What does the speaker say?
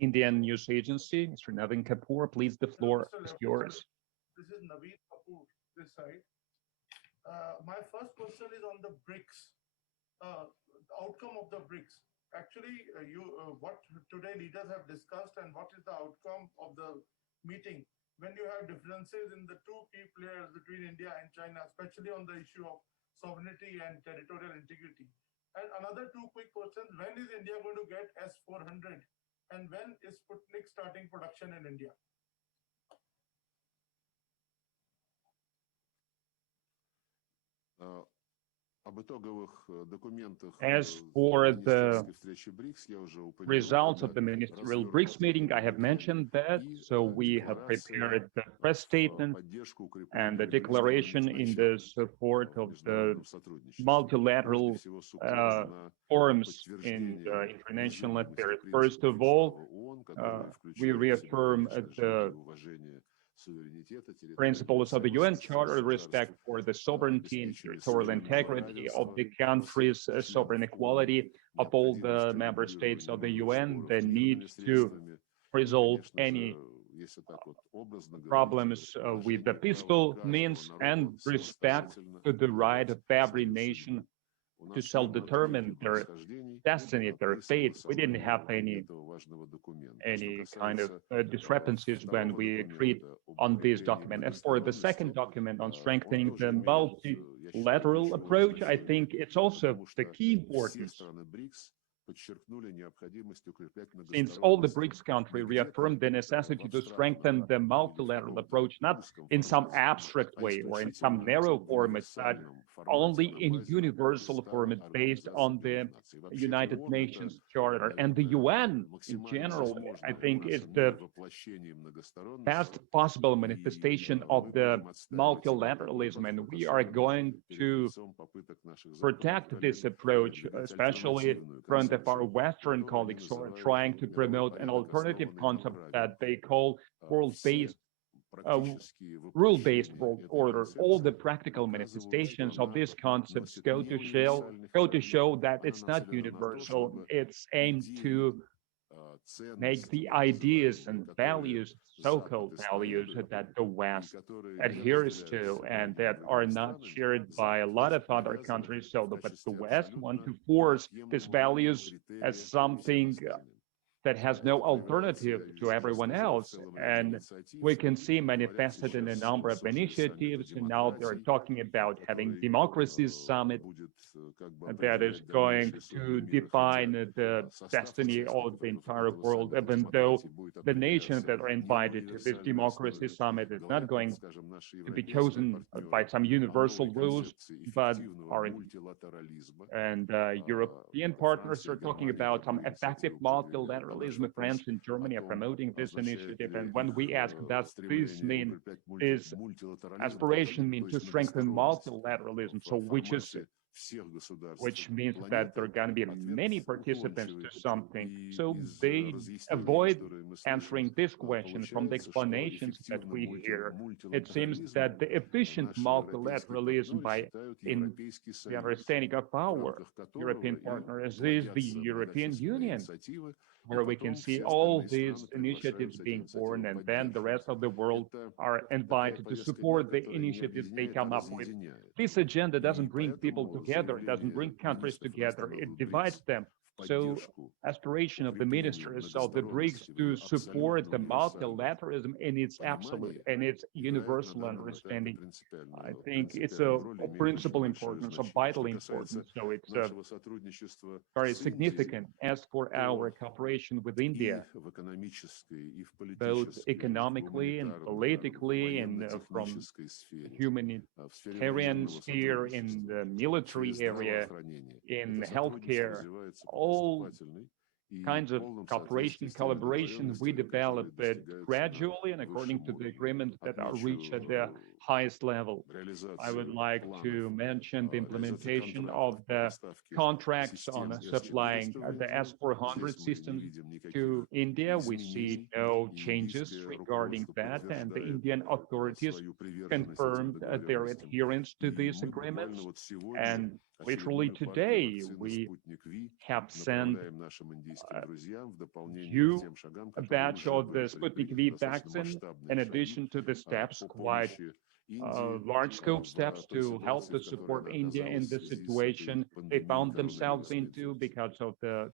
Indian News Agency. Mr. Navin Kapoor, please, the floor is yours. This is Naveen Kapoor, this side. My first question is on the BRICS, the outcome of the BRICS. Actually, what today leaders have discussed and what is the outcome of the meeting when you have differences in the two key players between India and China, especially on the issue of sovereignty and territorial integrity. And another two quick questions. When is India going to get S-400? And when is Sputnik starting production in India? As for the results of the ministerial BRICS meeting, I have mentioned that. So we have prepared the press statement and the declaration in the support of the multilateral forums in international affairs. First of all, we reaffirm the principles of the UN Charter, respect for the sovereignty and territorial integrity of the countries, sovereign equality of all the member states of the UN, the need to resolve any problems with the peaceful means, and respect to the right of every nation to self-determine their destiny, their fate. We didn't have any kind of discrepancies when we agreed on this document. As for the second document on strengthening the multilateral approach, I think it's also the key importance, since all the BRICS countries reaffirmed the necessity to strengthen the multilateral approach, not in some abstract way or in some narrow format, but only in universal format based on the United Nations Charter. And the UN in general, I think, is the best possible manifestation of the multilateralism, and we are going to protect this approach, especially from the far Western colleagues who are trying to promote an alternative concept that they call world-based rule-based world order. All the practical manifestations of these concepts go to show that it's not universal. It's aimed to make the ideas and values, so-called values, that the West adheres to and that are not shared by a lot of other countries. So but the West want to force these values as something that has no alternative to everyone else. And we can see manifested in a number of initiatives. And now they're talking about having democracies summit that is going to define the destiny of the entire world, even though the nations that are invited to this democracy summit is not going to be chosen by some universal rules, but are European partners are talking about some effective multilateralism. France and Germany are promoting this initiative. And when we ask, does this mean, this aspiration mean to strengthen multilateralism? So which means that there are going to be many participants to something. So they avoid answering this question from the explanations that we hear. It seems that the efficient multilateralism in the understanding of our European partners is the European Union, where we can see all these initiatives being born, and then the rest of the world are invited to support the initiatives they come up with. This agenda doesn't bring people together, it doesn't bring countries together, it divides them. So aspiration of the ministers of the BRICS to support the multilateralism in its absolute and its universal understanding, I think it's of principal importance, of vital importance. So it's very significant. As for our cooperation with India, both economically and politically, and from humanitarian sphere, in the military area, in healthcare, all kinds of cooperation, collaboration, we develop it gradually and according to the agreements that are reached at the highest level. I would like to mention the implementation of the contracts on supplying the S-400 systems to India. We see no changes regarding that, and the Indian authorities confirmed their adherence to these agreements. And Literally today, we have sent you a batch of the Sputnik V vaccine, in addition to the steps, quite large scope steps to help to support India in the situation they found themselves into because of the